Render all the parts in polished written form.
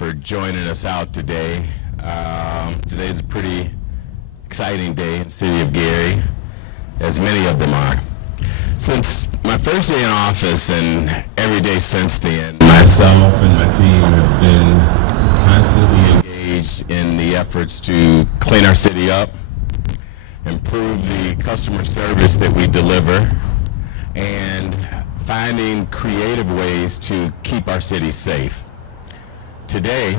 for joining us out today. Today's a pretty exciting day in the city of Gary, as many of them are. Since my first day in office and every day since then, myself and my team have been constantly engaged in the efforts to clean our city up, improve the customer service that we deliver, and finding creative ways to keep our city safe. Today,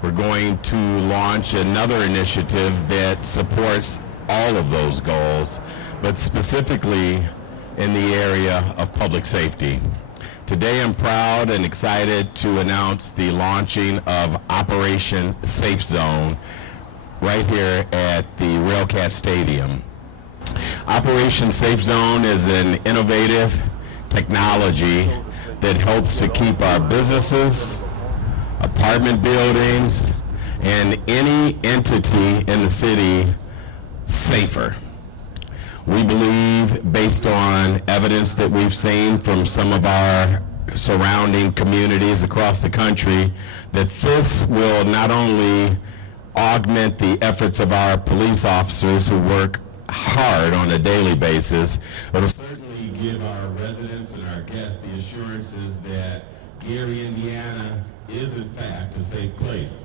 we're going to launch another initiative that supports all of those goals, but specifically in the area of public safety. Today, I'm proud and excited to announce the launching of Operation Safe Zone right here at the Railcat Stadium. Operation Safe Zone is an innovative technology that helps to keep our businesses, apartment buildings, and any entity in the city safer. We believe, based on evidence that we've seen from some of our surrounding communities across the country, that this will not only augment the efforts of our police officers who work hard on a daily basis, but will certainly give our residents and our guests the assurances that Gary, Indiana is in fact a safe place.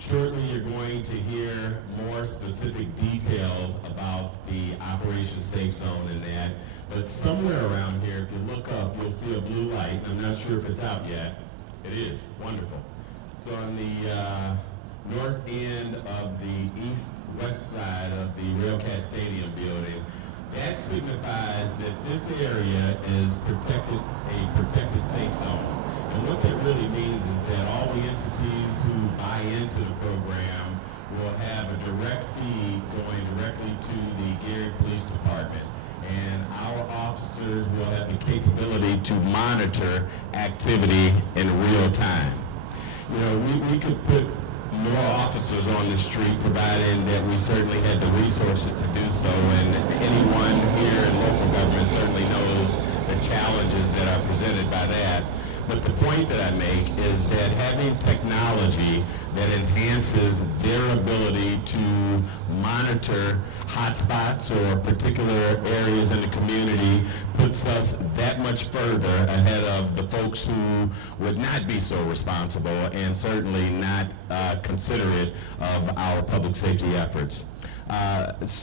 Shortly, you're going to hear more specific details about the Operation Safe Zone and that, but somewhere around here, if you look up, you'll see a blue light. I'm not sure if it's out yet. It is. Wonderful. It's on the north end of the east-west side of the Railcat Stadium building. That signifies that this area is a protected safe zone. And what that really means is that all the entities who buy into the program will have a direct feed going directly to the Gary Police Department. And our officers will have the capability to monitor activity in real time. You know, we could put more officers on the street, provided that we certainly had the resources to do so, and anyone here in local government certainly knows the challenges that are presented by that. But the point that I make is that having technology that enhances their ability to monitor hotspots or particular areas in the community puts us that much further ahead of the folks who would not be so responsible and certainly not considerate of our public safety efforts.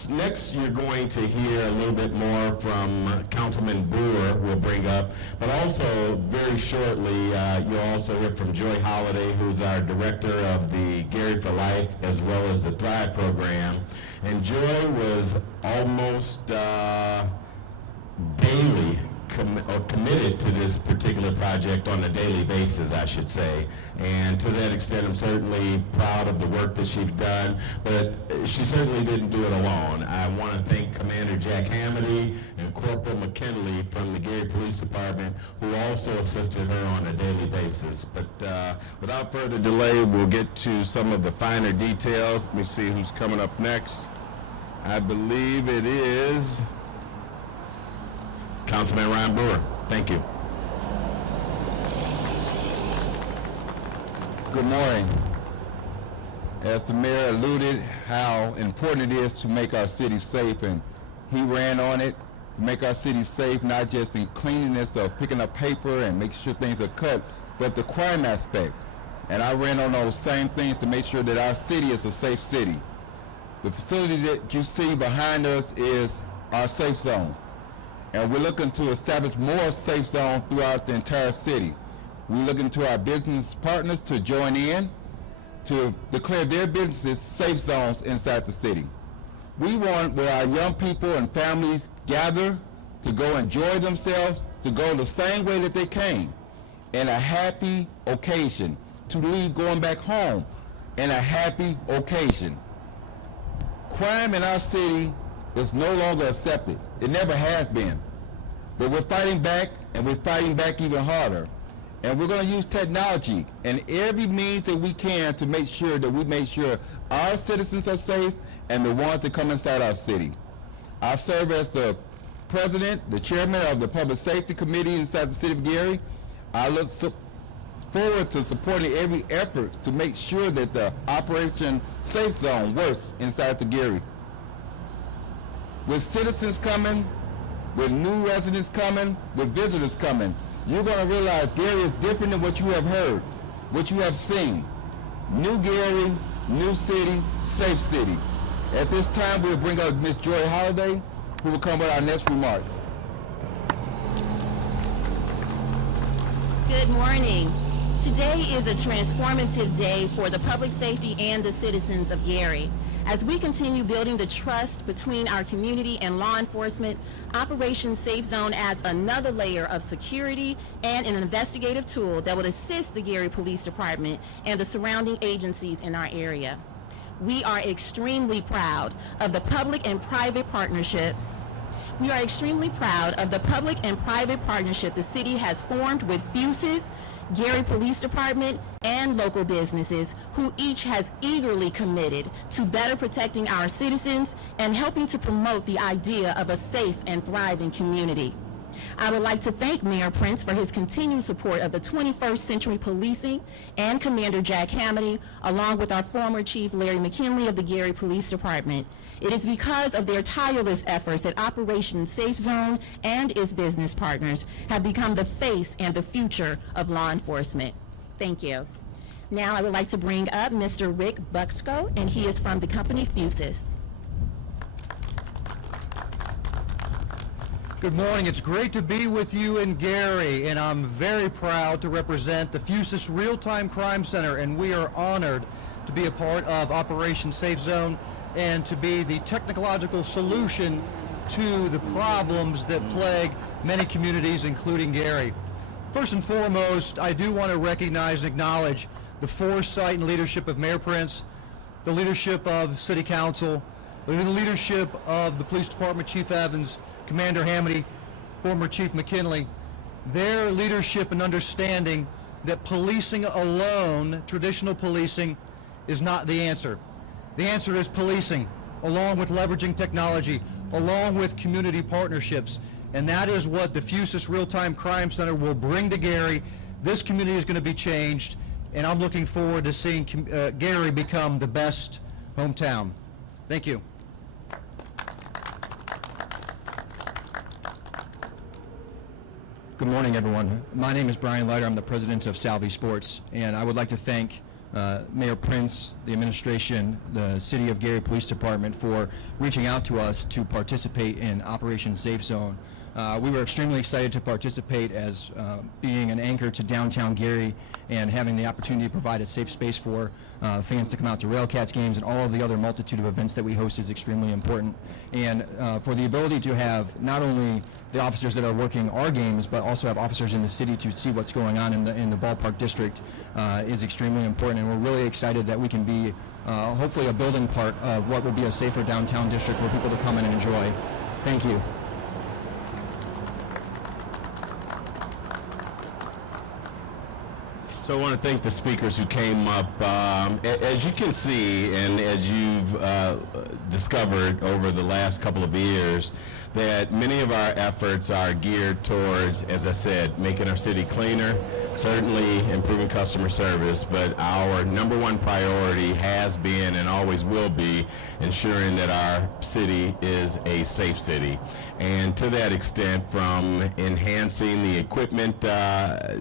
Next, you're going to hear a little bit more from Councilman Brewer, we'll bring up, but also very shortly, you'll also hear from Joy Holliday, who's our director of the Gary for Life, as well as the Thrive program. And Joy was almost daily committed to this particular project on a daily basis, I should say. And to that extent, I'm certainly proud of the work that she's done, but she certainly didn't do it alone. I want to thank Commander Jack Hamady and Corporal McKinley from the Gary Police Department, who also assisted her on a daily basis. But without further delay, we'll get to some of the finer details. Let me see who's coming up next. I believe it is Councilman Ronald Brewer. Thank you. Good morning. As the mayor alluded, how important it is to make our city safe, and he ran on it to make our city safe, not just in cleanliness of picking up paper and making sure things are cut, but the crime aspect. And I ran on those same things to make sure that our city is a safe city. The facility that you see behind us is our safe zone. And we're looking to establish more safe zones throughout the entire city. We're looking to our business partners to join in to declare their businesses safe zones inside the city. We want where our young people and families gather to go enjoy themselves, to go the same way that they came, in a happy occasion, to leave going back home in a happy occasion. Crime in our city is no longer accepted. It never has been. But we're fighting back, and we're fighting back even harder. And we're going to use technology and every means that we can to make sure our citizens are safe and the ones that come inside our city. I serve as the president, the chairman of the Public Safety Committee inside the city of Gary. I look forward to supporting every effort to make sure that the Operation Safe Zone works inside the Gary. With citizens coming, with new residents coming, with visitors coming, you're going to realize Gary is different than what you have heard, what you have seen. New Gary, new city, safe city. At this time, we'll bring up Ms. Joy Holliday, who will come with our next remarks. Good morning. Today is a transformative day for the public safety and the citizens of Gary. As we continue building the trust between our community and law enforcement, Operation Safe Zone adds another layer of security and an investigative tool that will assist the Gary Police Department and the surrounding agencies in our area. We are extremely proud of the public and private partnership. the city has formed with FUSES, Gary Police Department, and local businesses who each has eagerly committed to better protecting our citizens and helping to promote the idea of a safe and thriving community. I would like to thank Mayor Prince for his continued support of the 21st Century Policing and Commander Jack Hamady, along with our former Chief Larry McKinley of the Gary Police Department. It is because of their tireless efforts that Operation Safe Zone and its business partners have become the face and the future of law enforcement. Thank you. Now I would like to bring up Mr. Rick Buxko, and he is from the company FUSES. Good morning. It's great to be with you in Gary, and I'm very proud to represent the FUSES Real-Time Crime Center, and we are honored to be a part of Operation Safe Zone and to be the technological solution to the problems that plague many communities, including Gary. First and foremost, I do want to recognize and acknowledge the foresight and leadership of Mayor Prince, the leadership of City Council, the leadership of the Police Department Chief Evans, Commander Hamady, former Chief McKinley, their leadership and understanding that policing alone, traditional policing, is not the answer. The answer is policing, along with leveraging technology, along with community partnerships, and that is what the FUSES Real-Time Crime Center will bring to Gary. This community is going to be changed, and I'm looking forward to seeing Gary become the best hometown. Thank you. Good morning, everyone. My name is Brian Leiter. I'm the president of Salvi Sports, and I would like to thank Mayor Prince, the administration, the City of Gary Police Department for reaching out to us to participate in Operation Safe Zone. We were extremely excited to participate as being an anchor to downtown Gary and having the opportunity to provide a safe space for fans to come out to Railcats games and all of the other multitude of events that we host is extremely important. And for the ability to have not only the officers that are working our games, but also have officers in the city to see what's going on in the ballpark district is extremely important. And we're really excited that we can be hopefully a building part of what will be a safer downtown district for people to come in and enjoy. Thank you. So I want to thank the speakers who came up. As you can see, and as you've discovered over the last couple of years, that many of our efforts are geared towards, as I said, making our city cleaner, certainly improving customer service, but our number one priority has been and always will be ensuring that our city is a safe city. And to that extent, from enhancing the equipment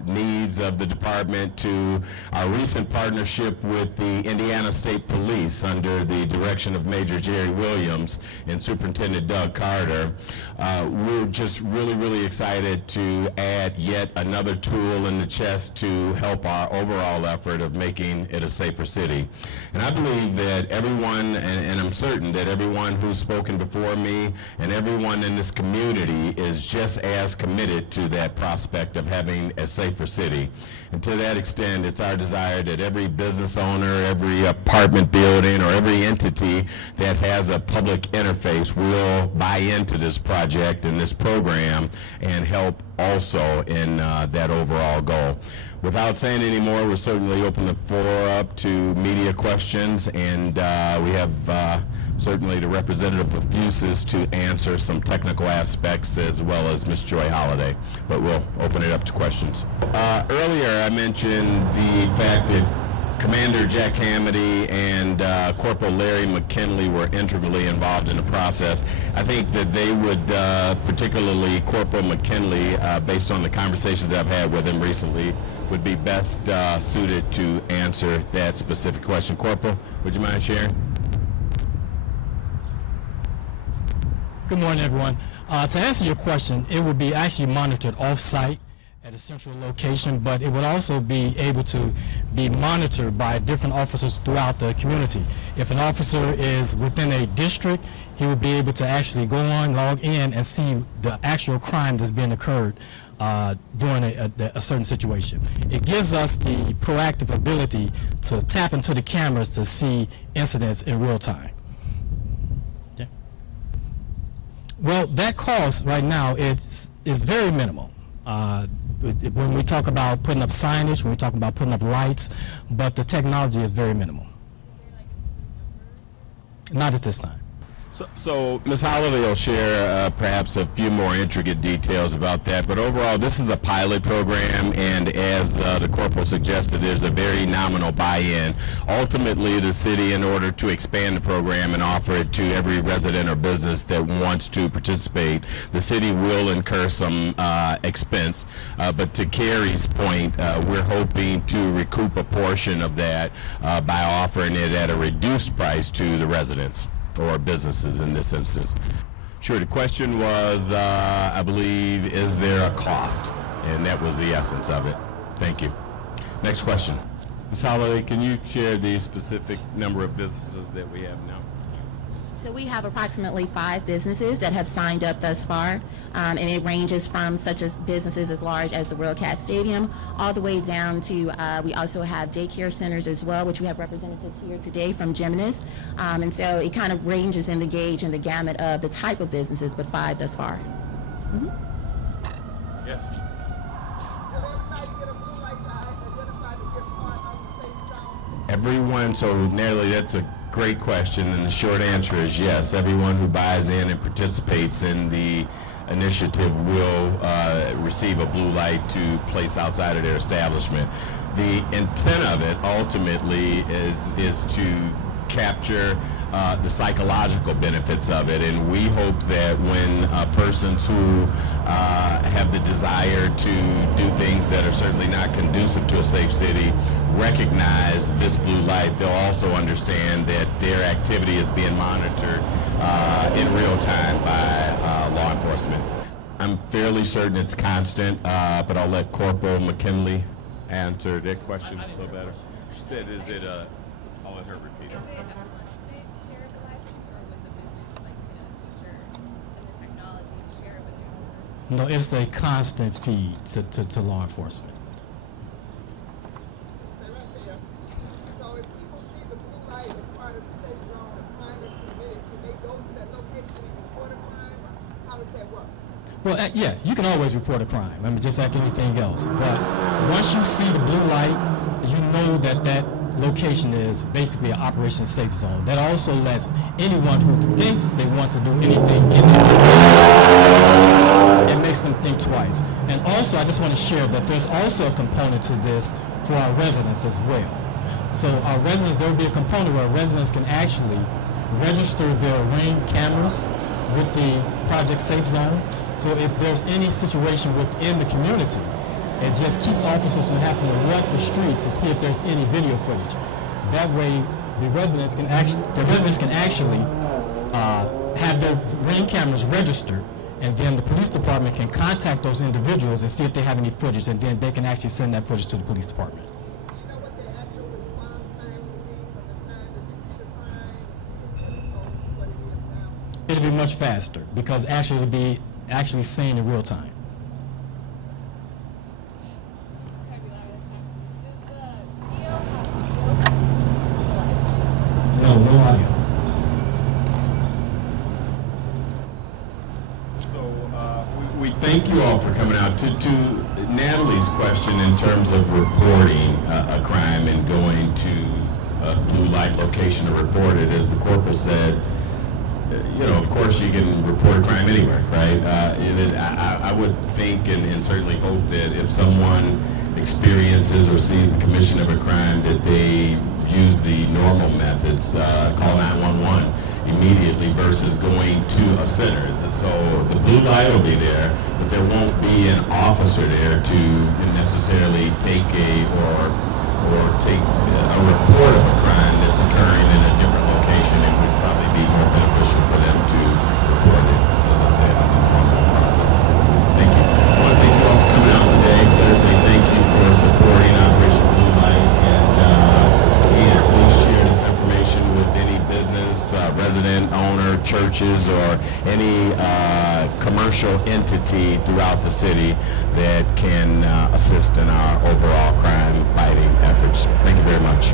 needs of the department to our recent partnership with the Indiana State Police under the direction of Major Jerry Williams and Superintendent Doug Carter, we're just really excited to add yet another tool in the chest to help our overall effort of making it a safer city. And I believe that everyone, and I'm certain that everyone who's spoken before me and everyone in this community is just as committed to that prospect of having a safer city. And to that extent, it's our desire that every business owner, every apartment building, or every entity that has a public interface will buy into this project and this program and help also in that overall goal. Without saying any more, we'll certainly open the floor up to media questions, and we have certainly the representative of FUSES to answer some technical aspects, as well as Ms. Joy Holliday, but we'll open it up to questions. Earlier I mentioned the fact that Commander Jack Hamady and Corporal Larry McKinley were integrally involved in the process. I think that they would, particularly Corporal McKinley, based on the conversations I've had with him recently, would be best suited to answer that specific question. Corporal, would you mind sharing? Good morning, everyone. To answer your question, it would be actually monitored off-site at a central location, but it would also be able to be monitored by different officers throughout the community. If an officer is within a district, he would be able to actually go on, log in, and see the actual crime that's being occurred during a certain situation. It gives us the proactive ability to tap into the cameras to see incidents in real time. Yeah. Well, that cost right now is very minimal. When we talk about putting up signage, when we talk about putting up lights, but the technology is very minimal. Not at this time. So Ms. Holliday will share perhaps a few more intricate details about that, but overall this is a pilot program, and as the corporal suggested, there's a very nominal buy-in. Ultimately, the city, in order to expand the program and offer it to every resident or business that wants to participate, the city will incur some expense, but to Carrie's point, we're hoping to recoup a portion of that by offering it at a reduced price to the residents or businesses in this instance. Sure, the question was, I believe, is there a cost? And that was the essence of it. Thank you. Next question. Ms. Holliday, can you share the specific number of businesses that we have now? So we have approximately 5 businesses that have signed up thus far, and it ranges from such as businesses as large as the World Cat Stadium, all the way down to, we also have daycare centers as well, which we have representatives here today from Gymnast, and so it kind of ranges in the gauge and the gamut of the type of businesses, but 5 thus far. Mm-hmm. Yes. Everyone, so nearly, that's a great question, and the short answer is yes. Everyone who buys in and participates in the initiative will receive a blue light to place outside of their establishment. The intent of it ultimately is to capture the psychological benefits of it, and we hope that when persons who have the desire to do things that are certainly not conducive to a safe city recognize this blue light, they'll also understand that their activity is being monitored in real time by law enforcement. I'm fairly certain it's constant, but I'll let Corporal McKinley answer that question a little better. She said, is it a, I'll let her repeat it. No, it's a constant feed to law enforcement. Stay right there. So if people see the blue light as part of the safe zone, a crime is committed, can they go to that location and report a crime? How does that work? Well, yeah, you can always report a crime. I mean, just like anything else. But once you see the blue light, you know that that location is basically an operation safe zone. That also lets anyone who thinks they want to do anything in it makes them think twice. And also, I just want to share that there's also a component to this for our residents as well. So our residents, there will be a component where residents can actually register their Ring cameras with the Project Safe Zone. So if there's any situation within the community, it just keeps officers from having to walk the street to see if there's any video footage. That way, the residents can actually have their Ring cameras registered, and then the police department can contact those individuals and see if they have any footage, and then they can actually send that footage to the police department. Do you know what the actual response time will be from the time that they see the crime as opposed to what it is now? It'll be much faster because actually it'll be actually seen in real time. No audio. So we thank thank you all for coming out. To Natalie's question in terms of reporting a crime and going to a blue light location to report it, as the corporal said, you know, of course you can report a crime anywhere, right? I would think and certainly hope that if someone experiences or sees the commission of a crime, that they use the normal methods, call 911 immediately versus going to a center. So the blue light will be there, but there won't be an officer there to necessarily take take a report of a crime that's occurring in a different location. It would probably be more beneficial for them to report it, as I said, on the normal processes. Thank you. I want to thank you all for coming out today. Certainly thank you for supporting Operation Blue Light, and please share this information with any business, resident, owner, churches, or any commercial entity throughout the city that can assist in our overall crime fighting efforts. Thank you very much.